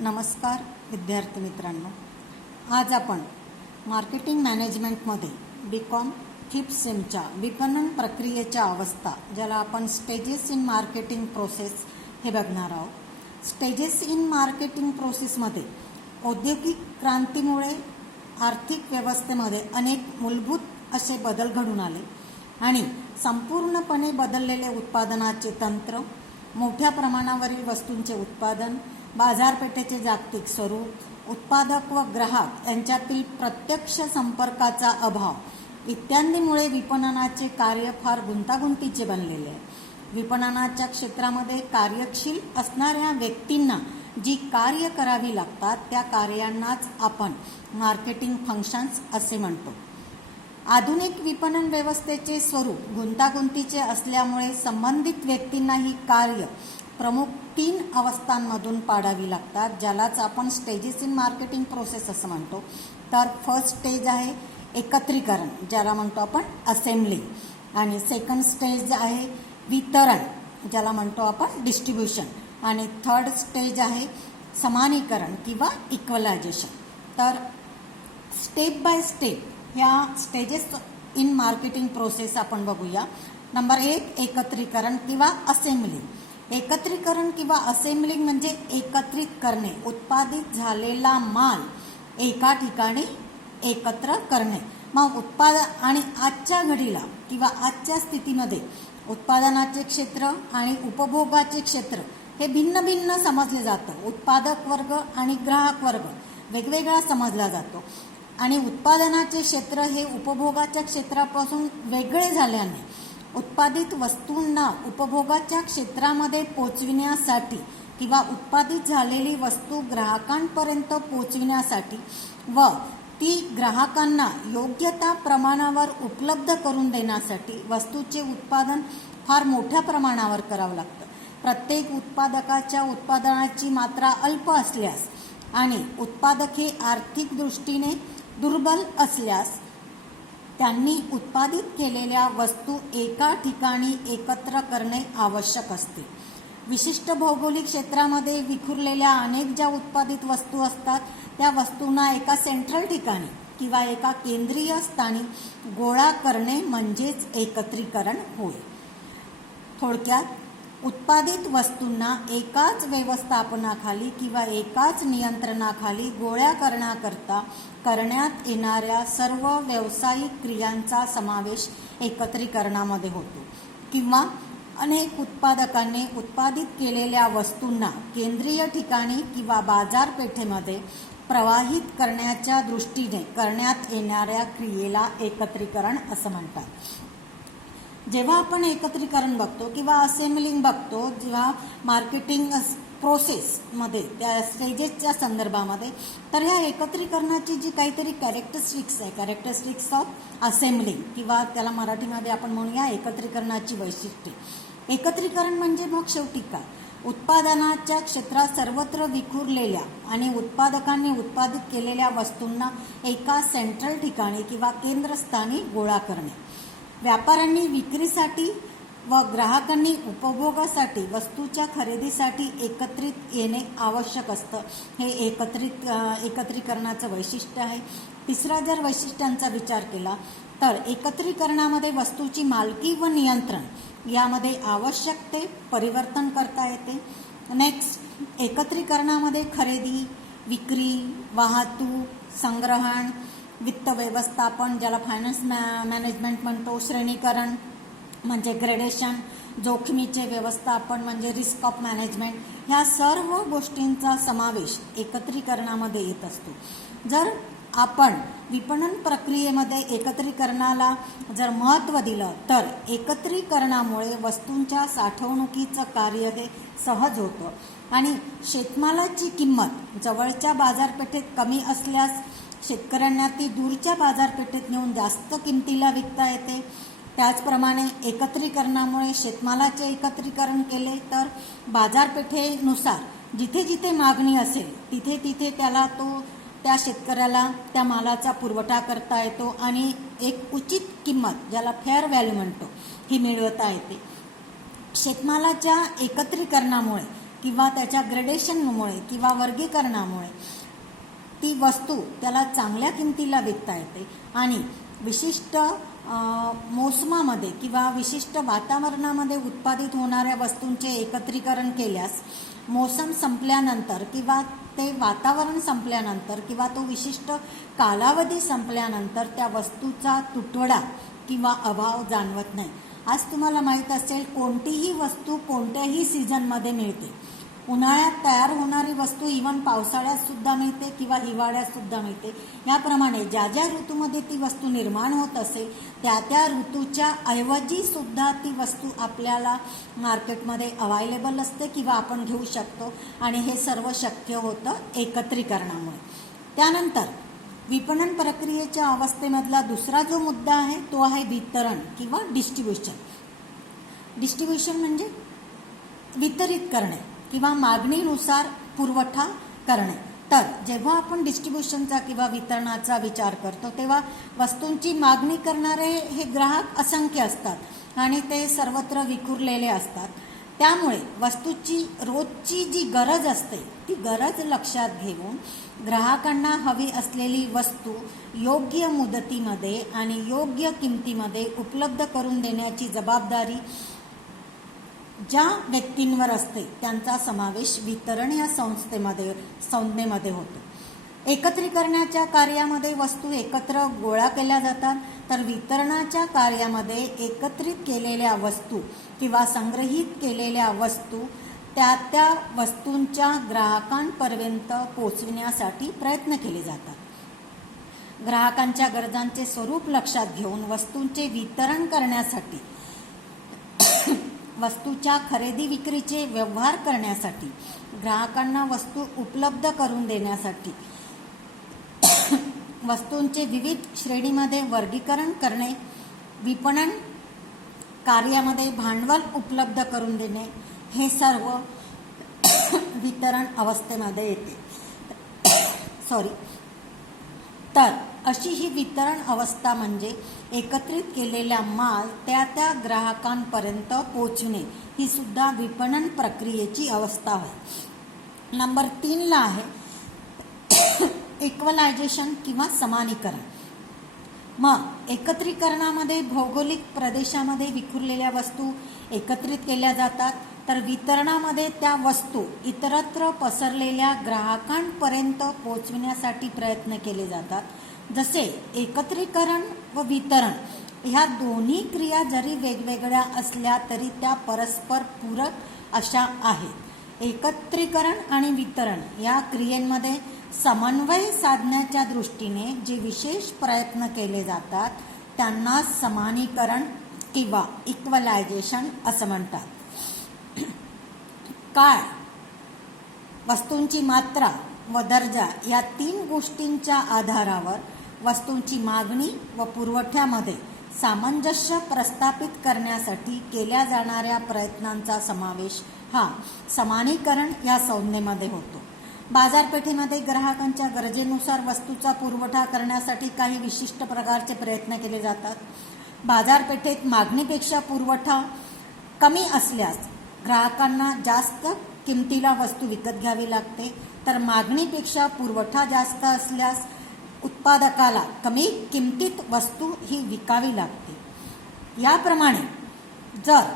नमस्कार विद्यार्थी मित्रांनो, आज आपण मार्केटिंग मॅनेजमेंटमध्ये बी.कॉम फिफ्थ सेमच्या विपणन प्रक्रियेच्या अवस्था, ज्याला आपण स्टेजेस इन मार्केटिंग प्रोसेस हे बघणार आहोत. स्टेजेस इन मार्केटिंग प्रोसेसमध्ये औद्योगिक क्रांतीमुळे आर्थिक व्यवस्थेमध्ये अनेक मूलभूत असे बदल घडून आले आणि संपूर्णपणे बदललेले उत्पादनाचे तंत्र, मोठ्या प्रमाणावरील वस्तूंचे उत्पादन, बाजारपेठेचे जागतिक स्वरूप, उत्पादक व ग्राहक यांच्यातील प्रत्यक्ष संपर्काचा अभाव इत्यादींमुळे विपणनाचे कार्य फार गुंतागुंतीचे बनलेले आहे. विपणनाच्या क्षेत्रामध्ये कार्यशील असणाऱ्या व्यक्तींना जी कार्य करावी लागतात त्या कार्यांनाच आपण मार्केटिंग फंक्शन्स असे म्हणतो. आधुनिक विपणन व्यवस्थेचे स्वरूप गुंतागुंतीचे असल्यामुळे संबंधित व्यक्तींना ही कार्य प्रमुख 3 अवस्थांमधून पाडावी लागतात, ज्यालाच आपण स्टेजेस इन मार्केटिंग प्रोसेस असं म्हणतो. तर फर्स्ट स्टेज आहे एकत्रीकरण, ज्याला म्हणतो आपण असेंब्लिंग, आणि सेकंड स्टेज आहे वितरण, ज्याला म्हणतो आपण डिस्ट्रीब्युशन, आणि थर्ड स्टेज आहे समानीकरण किंवा इक्वलायझेशन. तर स्टेप बाय स्टेप ह्या स्टेजेस इन मार्केटिंग प्रोसेस आपण बघूया. नंबर 1 एकत्रीकरण किंवा असेंब्लिंग. एकत्रीकरण किंवा असेंब्लिंग म्हणजे एकत्रित करणे, उत्पादित झालेला माल एका ठिकाणी एकत्र करणे. मग उत्पादन आणि आजच्या घडीला किंवा आजच्या स्थितीमध्ये उत्पादनाचे क्षेत्र आणि उपभोगाचे क्षेत्र हे भिन्न भिन्न समजले जातं. उत्पादक वर्ग आणि ग्राहक वर्ग वेगवेगळा समजला जातो आणि उत्पादनाचे क्षेत्र हे उपभोगाच्या क्षेत्रापासून वेगळे झाल्याने उत्पादित वस्तूंना उपभोगाच्या क्षेत्रामध्ये पोचविण्यासाठी किंवा उत्पादित झालेली वस्तू ग्राहकांपर्यंत पोचविण्यासाठी व ती ग्राहकांना योग्य त्या प्रमाणावर उपलब्ध करून देण्यासाठी वस्तूचे उत्पादन फार मोठ्या प्रमाणावर करावं लागतं. प्रत्येक उत्पादकाच्या उत्पादनाची मात्रा अल्प असल्यास आणि उत्पादक हे आर्थिक दृष्टीने दुर्बल असल्यास त्यांनी उत्पादित केलेल्या वस्तू एका ठिकाणी एकत्र करणे आवश्यक असते. विशिष्ट भौगोलिक क्षेत्रामध्ये विखुरलेल्या अनेक ज्या उत्पादित वस्तू असतात त्या वस्तूंना एका सेंट्रल ठिकाणी किंवा एका केंद्रीय स्थानी गोळा करणे म्हणजेच एकत्रीकरण होय. थोडक्यात उत्पादित वस्तूंना एकाच व्यवस्थापनाखाली किंवा एकाच नियंत्रणाखाली गोळा करण्याकरता करण्यात येणाऱ्या सर्व व्यावसायिक क्रियांचा समावेश एकत्रीकरणामध्ये होतो. किंवा अनेक उत्पादकांनी उत्पादित केलेल्या वस्तूंना केंद्रीय ठिकाणी किंवा बाजारपेठेमध्ये प्रवाहित करण्याच्या दृष्टीने करण्यात येणाऱ्या क्रियेला एकत्रीकरण असं म्हणतात. जेव्हा आपण एकत्रीकरण बघतो किंवा असेंब्लिंग बघतो, जेव्हा मार्केटिंग प्रोसेसमध्ये त्या स्टेजेसच्या संदर्भामध्ये, तर ह्या एकत्रीकरणाची जी काहीतरी कॅरेक्टरिस्टिक्स आहे, कॅरेक्टरिस्टिक्स ऑफ असेंब्लिंग किंवा त्याला मराठीमध्ये आपण म्हणूया एकत्रीकरणाची वैशिष्ट्ये. एकत्रीकरण म्हणजे मग शेवटी काय, उत्पादनाच्या क्षेत्रात सर्वत्र विखुरलेल्या आणि उत्पादकांनी उत्पादित केलेल्या वस्तूंना एका सेंट्रल ठिकाणी किंवा केंद्रस्थानी गोळा करणे. व्यापाऱ्यांनी विक्रीसाठी व ग्राहकांनी उपभोगासाठी वस्तूच्या खरेदीसाठी एकत्रित येणे आवश्यक असतं. हे एकत्रीकरणाचं वैशिष्ट्य आहे. तिसरा जर वैशिष्ट्यांचा विचार केला तर एकत्रीकरणामध्ये वस्तूची मालकी व नियंत्रण यामध्ये आवश्यक ते परिवर्तन करता येते. नेक्स्ट, एकत्रीकरणामध्ये खरेदी, विक्री, वाहतूक, संग्रहण, वित्त व्यवस्थापन, ज्याला फायनान्स मॅनेजमेंट म्हणतो, श्रेणीकरण म्हणजे ग्रेडेशन, जोखमीचे व्यवस्थापन म्हणजे रिस्क ऑफ मॅनेजमेंट, ह्या सर्व गोष्टींचा समावेश एकत्रीकरणामध्ये येत असतो. जर आपण विपणन प्रक्रियेमध्ये एकत्रीकरणाला जर महत्त्व दिलं तर एकत्रीकरणामुळे वस्तूंच्या साठवणुकीचं कार्य हे सहज होतं आणि शेतमालाची किंमत जवळच्या बाजारपेठेत कमी असल्यास शेतकऱ्यांना ती दूरच्या बाजारपेठेत नेऊन जास्त किमतीला विकता येते. त्याचप्रमाणे एकत्रीकरणामुळे शेतमालाचे एकत्रीकरण केले तर बाजारपेठेनुसार जिथे जिथे मागणी असेल तिथे तिथे त्या शेतकऱ्याला त्या मालाचा पुरवठा करता येतो आणि एक उचित किंमत, ज्याला फेअर व्हॅल्यू म्हणतो, ही मिळवता येते. शेतमालाच्या एकत्रीकरणामुळे किंवा त्याच्या ग्रेडेशनमुळे किंवा वर्गीकरणामुळे ती वस्तू त्याला चांगल्या किमतीला विकता येते आणि विशिष्ट मोसमामध्ये किंवा विशिष्ट वातावरणामध्ये उत्पादित होणाऱ्या वस्तूंचे एकत्रीकरण केल्यास मोसम संपल्यानंतर किंवा ते वातावरण संपल्यानंतर किंवा तो विशिष्ट कालावधी संपल्यानंतर त्या वस्तूचा तुटवडा किंवा अभाव जाणवत नाही. आज तुम्हाला माहीत असेल कोणतीही वस्तू कोणत्याही सीझनमध्ये मिळते. उन्हाळ्यात तयार होणारी वस्तू इव्हन पावसाळ्यात सुद्धा मिळते किंवा हिवाळ्यात सुद्धा मिळते. याप्रमाणे ज्या ज्या ऋतूमध्ये ती वस्तू निर्माण होत असेल त्या त्या ऋतूच्या ऐवजी सुद्धा ती वस्तू आपल्याला मार्केटमध्ये अवेलेबल असते किंवा आपण घेऊ शकतो आणि हे सर्व शक्य होतं एकत्रीकरणामुळे. त्यानंतर विपणन प्रक्रियेच्या अवस्थेमधला दुसरा जो मुद्दा आहे तो आहे वितरण किंवा डिस्ट्रीब्युशन. डिस्ट्रीब्युशन म्हणजे वितरित करणे किंवा मागणीनुसार पुरवठा करणे. तर जेव्हा आपण डिस्ट्रीब्युशनचा किंवा वितरणाचा विचार करतो तेव्हा वस्तूंची मागणी करणारे हे ग्राहक असंख्य असतात आणि ते सर्वत्र विखुरलेले असतात. त्यामुळे वस्तूची रोजची जी गरज असते ती गरज लक्षात घेऊन ग्राहकांना हवी असलेली वस्तू योग्य मुदतीमध्ये आणि योग्य किमतीमध्ये उपलब्ध करून देण्याची जबाबदारी ज्या व्यक्तींवर असते त्यांचा समावेश वितरण या संज्ञेमध्ये होतो. एकत्रीकरणाच्या कार्यामध्ये वस्तू एकत्र गोळा केल्या जातात तर वितरणाच्या कार्यामध्ये एकत्रित केलेल्या वस्तू किंवा संग्रहित केलेल्या वस्तू त्या वस्तूंच्या ग्राहकांपर्यंत पोहोचविण्यासाठी प्रयत्न केले जातात. ग्राहकांच्या गरजांचे स्वरूप लक्षात घेऊन वस्तूंचे वितरण करण्यासाठी वस्तूच्या खरेदी विक्रीचे व्यवहार करण्यासाठी ग्राहकांना वस्तू उपलब्ध करून देण्यासाठी वस्तूंचे विविध श्रेणीमध्ये वर्गीकरण करणे, विपणन कार्यामध्ये भांडवल उपलब्ध करून देणे हे सर्व वितरण अवस्थेमध्ये येते. तर अशी ही वितरण अवस्था म्हणजे एकत्रित केलेला माल त्या त्या ग्राहकांपर्यंत पोहोचणे ही सुद्धा विपणन प्रक्रियेची अवस्था आहे. नंबर 3 आहे इक्वलायझेशन किंवा समानीकरण. मग एकत्रीकरणामध्ये भौगोलिक प्रदेशामध्ये विखुरलेल्या वस्तू एकत्रित केल्या जातात तर वितरणामध्ये त्या वस्तू इतरत्र पसरलेल्या ग्राहकांपर्यंत पोहोचविण्यासाठी प्रयत्न केले जातात. जसे एकत्रीकरण व वितरण ह्या दोन्ही क्रिया जरी वेगवेगळ्या असल्या तरी त्या परस्पर पूरक अशा आहेत. एकत्रीकरण आणि वितरण या क्रियेमध्ये समन्वय साधण्याच्या दृष्टीने जे विशेष प्रयत्न केले जातात त्यांना समानीकरण किंवा इक्वलायझेशन असं म्हणतात. काय वस्तूंची मात्रा व दर्जा या 3 गोष्टींच्या आधारावर वस्तूंची मागणी व पुरवठ्यामध्ये सामंजस्य प्रस्थापित करण्यासाठी केल्या जाणाऱ्या प्रयत्नांचा समावेश हा समानीकरण या संज्ञेमध्ये होतो. बाजारपेठेमध्ये ग्राहकांच्या गरजेनुसार वस्तूचा पुरवठा करण्यासाठी काही विशिष्ट प्रकारचे प्रयत्न केले जातात. बाजारपेठेत मागणीपेक्षा पुरवठा कमी असल्यास ग्राहकांना जास्त किमतीला वस्तू विकत घ्यावी लागते तर मागणीपेक्षा पुरवठा जास्त असल्यास उत्पादकाला कमी किमतीत वस्तू ही विकावी लागते. याप्रमाणे जर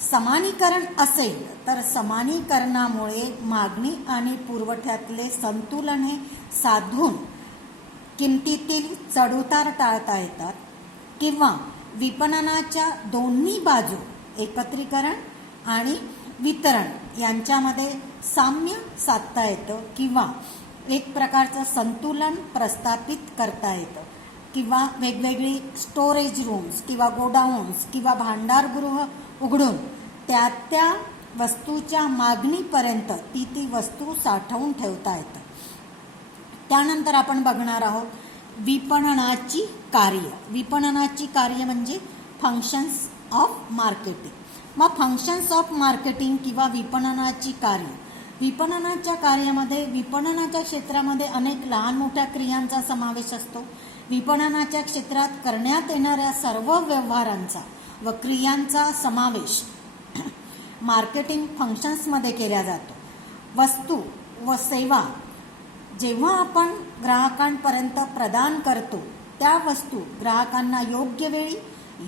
समानीकरण असेल तर समानीकरणामुळे मागणी आणि पुरवठ्यातले संतुलन हे साधून किमतीतील चढउतार टाळता येतात किंवा विपणनाच्या दोन्ही बाजू एकत्रीकरण आणि वितरण यांच्यामध्ये साम्य साधता येतं किंवा एक प्रकारचं संतुलन प्रस्थापित करता येतं किंवा वेगवेगळी स्टोरेज रूम्स किंवा गोडाऊन्स किंवा भांडारगृह उघडून त्या वस्तूच्या मागणीपर्यंत ती वस्तू साठवून ठेवता येतं. त्यानंतर आपण बघणार आहोत विपणनाची कार्य. विपणनाची कार्य म्हणजे फंक्शन्स ऑफ मार्केटिंग. मग फंक्शन्स ऑफ मार्केटिंग किंवा विपणनाची कार्य. विपणनाच्या कार्यामध्ये विपणनाच्या क्षेत्रामध्ये अनेक लहान मोठ्या क्रियांचा समावेश असतो. विपणनाच्या क्षेत्रात करण्यात येणाऱ्या सर्व व्यवहारांचा व क्रियांचा समावेश मार्केटिंग फंक्शन्समध्ये केला जातो. वस्तू व सेवा जेव्हा आपण ग्राहकांपर्यंत प्रदान करतो त्या वस्तू ग्राहकांना योग्य वेळी,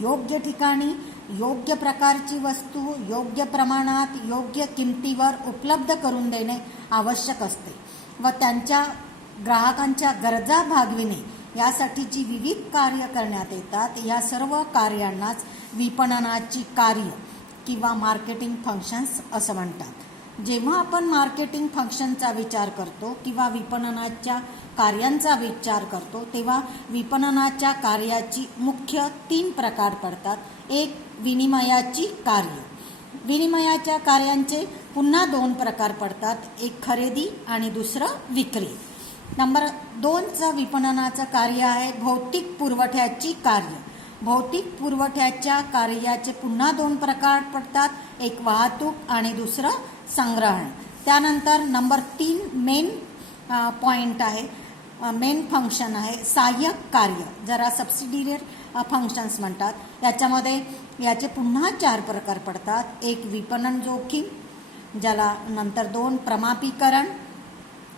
योग्य ठिकाणी, योग्य प्रकारची वस्तू योग्य प्रमाणात, योग्य किमतीवर उपलब्ध करून देणे आवश्यक असते व त्यांच्या ग्राहकांच्या गरजा भागविणे यासाठी जी विविध कार्य करण्यात येतात या सर्व कार्यांनाच विपणनाची कार्य किंवा मार्केटिंग फंक्शन्स असं म्हणतात. जेव्हा आपण मार्केटिंग फंक्शनचा विचार करतो किंवा विपणनाच्या कार्यांचा विचार करतो तेव्हा विपणनाच्या कार्याची मुख्य 3 प्रकार पडतात. एक विनिमयाची कार्य. विनिमयाच्या कार्यांचे पुन्हा 2 प्रकार पडतात. एक खरेदी आणि दुसरं विक्री. नंबर 2चं विपणनाचं कार्य आहे भौतिक पुरवठ्याची कार्य. भौतिक पुरवठ्याच्या कार्याचे पुन्हा 2 प्रकार पडतात. एक वाहतूक आणि दुसरं संग्रहण. त्यानंतर नंबर 3 मेन पॉइंट आहे, मेन फंक्शन आहे सहाय्यक कार्य, जरा सबसिडियरी फंक्शन्स म्हणतात. याच्यामध्ये याचे पुन्हा 4 प्रकार पडतात. एक विपणन जोखीम, ज्याला नंतर 2 प्रमापीकरण,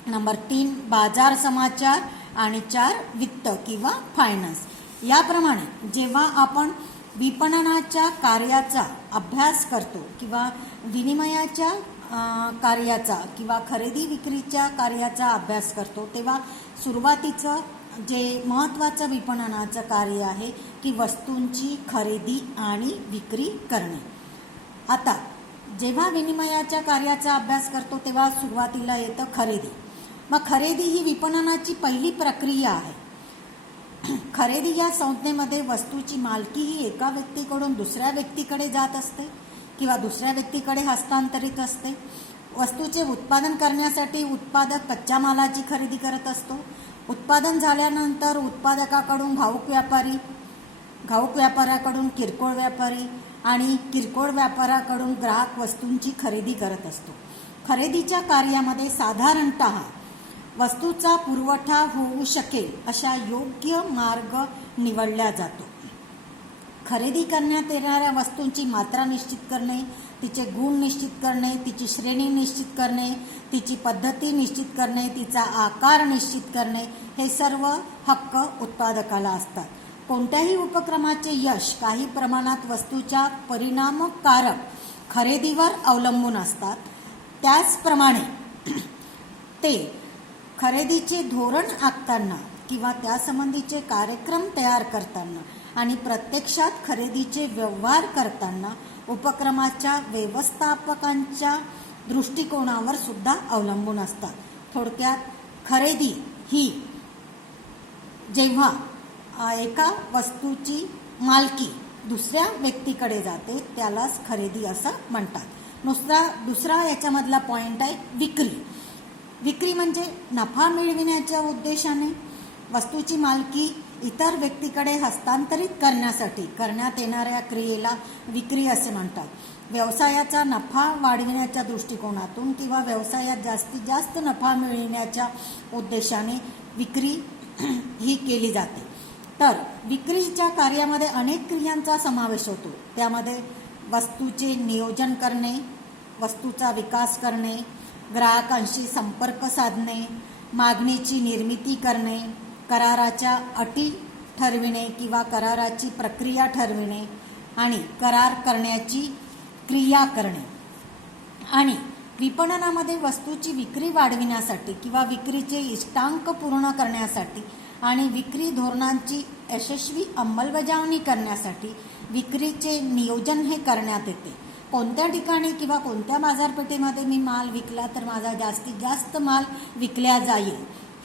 नंबर 3 बाजार समाचार आणि 4 वित्त किंवा फायनान्स. याप्रमाणे जेव्हा आपण विपणनाच्या कार्याचा अभ्यास करतो किंवा विनिमयाच्या कार्याचा किंवा खरेदी विक्रीच्या कार्याचा अभ्यास करतो तेव्हा सुरुवातीचं जे महत्त्वाचं विपणनाचं कार्य आहे की वस्तूंची खरेदी आणि विक्री करणे. आता जेव्हा विनिमयाच्या कार्याचा अभ्यास करतो तेव्हा सुरुवातीला येतं खरेदी. मग खरेदी ही विपणनाची पहिली प्रक्रिया आहे. खरेदी या संज्ञेमध्ये वस्तूची मालकी ही एका व्यक्तीकडून दुसऱ्या व्यक्तीकडे जात असते किंवा दुसऱ्या व्यक्तीकडे हस्तांतरित असते. वस्तूचे उत्पादन करण्यासाठी उत्पादक कच्च्या मालाची खरेदी करत असतो. उत्पादन झाल्यानंतर उत्पादकाकडून घाऊक व्यापाऱ्याकडून किरकोळ व्यापारी आणि किरकोळ व्यापाऱ्याकडून ग्राहक वस्तूंची खरेदी करत असतो. खरेदीच्या कार्यामध्ये साधारणतः वस्तूचा पुरवठा होऊ शकेल अशा योग्य मार्ग निवडला जातो. खरेदी करण्यात येणाऱ्या वस्तूंची मात्रा निश्चित करणे, तिचे गुण निश्चित करणे, तिची श्रेणी निश्चित करणे, तिची पद्धती निश्चित करणे, तिचा आकार निश्चित करणे हे सर्व हक्क उत्पादकाला असतात. कोणत्याही उपक्रमाचे यश काही प्रमाणात वस्तूच्या परिणामकारक खरेदीवर अवलंबून असतात. त्याचप्रमाणे ते खरेदीचे धोरण आखताना किंवा त्यासंबंधीचे कार्यक्रम तयार करताना आणि प्रत्यक्षात खरेदीचे व्यवहार करताना उपक्रमाच्या व्यवस्थापकांच्या दृष्टिकोनावर सुद्धा अवलंबून असतात. थोडक्यात खरेदी ही जेव्हा एका वस्तूची मालकी दुसऱ्या व्यक्तीकडे जाते त्यालाच खरेदी असं म्हणतात. दुसरा याच्यामधला पॉईंट आहे विक्री. विक्री म्हणजे नफा मिळविण्याच्या उद्देशाने वस्तूची मालकी इतर व्यक्तीकडे हस्तांतरित करण्यासाठी करण्यात येणाऱ्या क्रियेला विक्री असे म्हणतात. व्यवसायाचा नफा वाढविण्याच्या दृष्टिकोनातून किंवा व्यवसायात जास्तीत जास्त नफा मिळविण्याच्या उद्देशाने विक्री ही केली जाते. तर विक्रीच्या कार्यामध्ये अनेक क्रियांचा समावेश होतो. त्यामध्ये वस्तूचे नियोजन करणे, वस्तूचा विकास करणे, ग्राहकांशी संपर्क साधणे, मागणीची निर्मिती करणे, कराराच्या अटी ठरविणे किंवा कराराची प्रक्रिया ठरविणे आणि करार करण्याची क्रिया करणे. आणि विपणनामध्ये वस्तूची विक्री वाढविण्यासाठी किंवा विक्रीचे इष्टांक पूर्ण करण्यासाठी आणि विक्री धोरणांची यशस्वी अंमलबजावणी करण्यासाठी विक्रीचे नियोजन हे करण्यात येते. कोणत्या ठिकाणी किंवा कोणत्या बाजारपेठेमध्ये मी माल विकला तर माझा जास्तीत जास्त माल विकल्या जाईल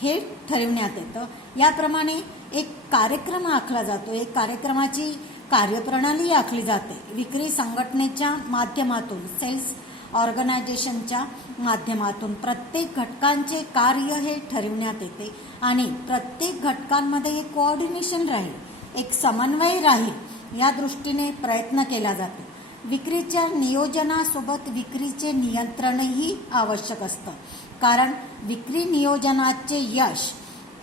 हे ठरविण्यात येतं. याप्रमाणे एक कार्यक्रम आखला जातो, एक कार्यक्रमाची कार्यप्रणाली आखली जाते. विक्री संघटनेच्या माध्यमातून, सेल्स ऑर्गनायझेशनच्या माध्यमातून प्रत्येक घटकांचे कार्य हे ठरविण्यात येते आणि प्रत्येक घटकांमध्ये एक कोऑर्डिनेशन राहील, एक समन्वय राहील या दृष्टीने प्रयत्न केला जातो. विक्रीच्या नियोजनासोबत विक्रीचे नियंत्रणही आवश्यक असतं, कारण विक्री नियोजनाचे यश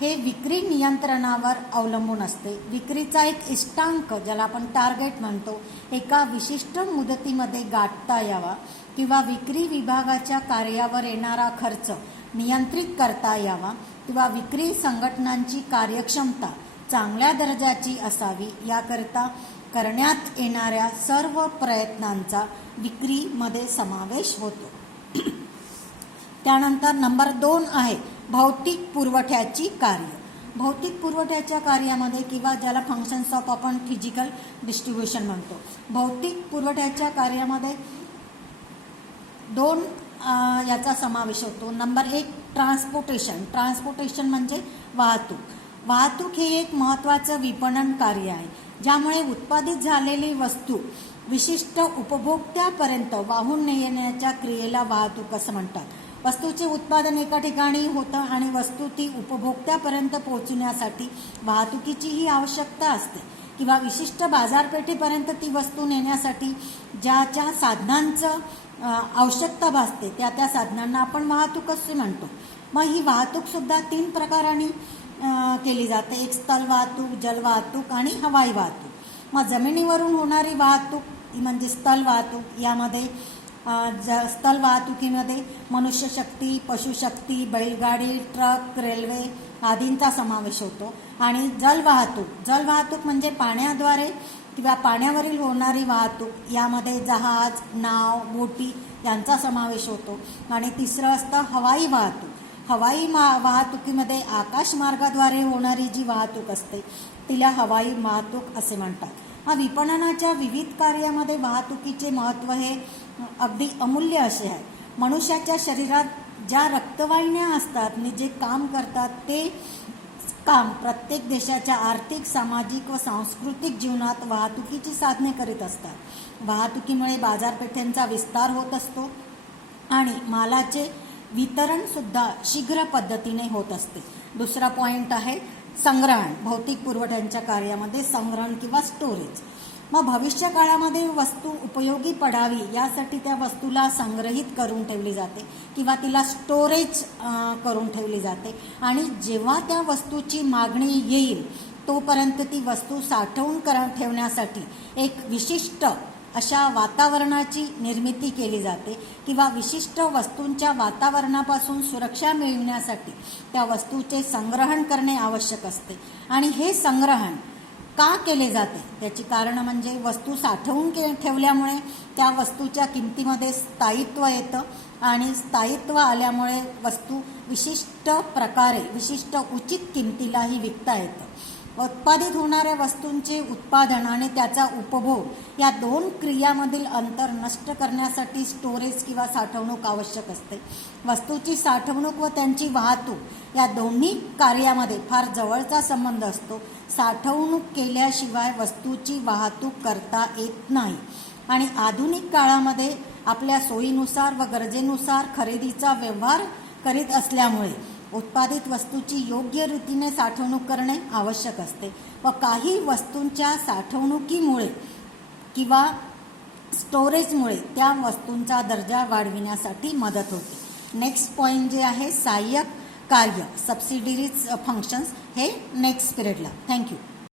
हे विक्री नियंत्रणावर अवलंबून असते. विक्रीचा एक इष्टांक, ज्याला आपण टार्गेट म्हणतो, एका विशिष्ट मुदतीमध्ये गाठता यावा किंवा विक्री विभागाच्या कार्यावर येणारा खर्च नियंत्रित करता यावा किंवा विक्री संघटनांची कार्यक्षमता चांगल्या दर्जाची असावी, याकरता करण्यात येणाऱ्या सर्व प्रयत्नांचा विक्रीमध्ये समावेश होतो. त्यानंतर नंबर 2 आहे भौतिक पुरवठ्याची कार्य. भौतिक पुरवठ्याच्या कार्यामध्ये किंवा ज्याला फंक्शन्स ऑफ आपण फिजिकल डिस्ट्रीब्युशन म्हणतो, भौतिक पुरवठ्याच्या कार्यामध्ये 2 याचा समावेश होतो. Number 1 transportation. ट्रान्सपोर्टेशन म्हणजे वाहतूक. वाहतूक हे एक महत्त्वाचं विपणन कार्य आहे, ज्यामुळे उत्पादित झालेली वस्तू विशिष्ट उपभोक्त्यापर्यंत वाहून नेण्याच्या क्रियेला वाहतूक असं म्हणतात. वस्तूचे उत्पादन एका ठिकाणी होतं आणि वस्तू ती उपभोक्त्यापर्यंत पोहोचण्यासाठी वाहतुकीचीही आवश्यकता असते किंवा विशिष्ट बाजारपेठेपर्यंत ती वस्तू नेण्यासाठी ज्या साधनांचं आवश्यकता भासते त्या साधनांना आपण वाहतूक असे म्हणतो. मग ही वाहतूकसुद्धा 3 प्रकारांनी केली जाते. एक स्थल वाहतूक, जल वाहतूक आणि हवाई वाहतूक. मग जमिनीवरून होणारी वाहतूक म्हणजे स्थल वाहतूक. यामध्ये स्थल वाहतुकीमध्ये मनुष्यशक्ती, पशुशक्ती, बैलगाडी, ट्रक, रेल्वे आदींचा समावेश होतो. आणि जल वाहतूक म्हणजे पाण्याद्वारे किंवा पाण्यावरील होणारी वाहतूक. यामध्ये जहाज, नाव, बोटी यांचा समावेश होतो. आणि तिसरं असतं हवाई वाहतूक. हवाई वाहतुकीमध्ये आकाशमार्गाद्वारे होणारी जी वाहतूक असते तिला हवाई वाहतूक असे म्हणतात. विपणनाच्या विविध कार्यामध्ये वाहतुकीचे महत्त्व हे अगदी अमूल्य असे आहे. मनुष्याच्या शरीरात ज्या रक्तवाहिन्या असतात आणि जे काम करतात ते काम प्रत्येक देशाच्या आर्थिक, सामाजिक व सांस्कृतिक जीवनात वाहतुकीची साधने करीत असतात. वाहतुकीमुळे बाजारपेठेंचा विस्तार होत असतो आणि मालाचे वितरणसुद्धा शीघ्र पद्धतीने होत असते. दुसरा पॉईंट आहे संग्रहण. भौतिक पुरवठ्यांच्या कार्यामध्ये संग्रहण किंवा स्टोरेज. मग भविष्य काळामध्ये वस्तू उपयोगी पडावी यासाठी त्या वस्तूला संग्रहित करून ठेवली जाते किंवा तिला स्टोरेज करून ठेवली जाते. आणि जेव्हा त्या वस्तूची मागणी येईल तोपर्यंत ती वस्तू साठवून ठेवण्यासाठी एक विशिष्ट अशा वातावरणाची निर्मिती केली जाते किंवा विशिष्ट वस्तूंच्या वातावरणापासून सुरक्षा मिळविण्यासाठी त्या वस्तूचे संग्रहण करणे आवश्यक असते. आणि हे संग्रहण का केले जाते त्याची कारणं म्हणजे वस्तू साठवून ठेवल्यामुळे त्या वस्तूच्या किमतीमध्ये स्थायित्व येतं आणि स्थायित्व आल्यामुळे वस्तू विशिष्ट प्रकारे विशिष्ट उचित किमतीलाही विकता येतं. उत्पादित होणाऱ्या वस्तूंचे उत्पादन आणि त्याचा उपभोग या 2 क्रियामधील अंतर नष्ट करण्यासाठी स्टोरेज किंवा साठवणूक आवश्यक असते. वस्तूची साठवणूक व त्यांची वाहतूक या दोन्ही कार्यामध्ये फार जवळचा संबंध असतो. साठवणूक केल्याशिवाय वस्तूची वाहतूक करता येत नाही. आणि आधुनिक काळामध्ये आपल्या सोयीनुसार व गरजेनुसार खरेदीचा व्यवहार करीत असल्यामुळे उत्पादित वस्तूची योग्य रीतीने साठवणूक करणे आवश्यक असते व काही वस्तूंच्या साठवणुकीमुळे किंवा स्टोरेजमुळे त्या वस्तूंचा दर्जा वाढविण्यासाठी मदत होते. नेक्स्ट पॉईंट जे आहे सहाय्यक कार्य सबसिडियरी फंक्शन्स हे नेक्स्ट पिरियडला. थँक्यू.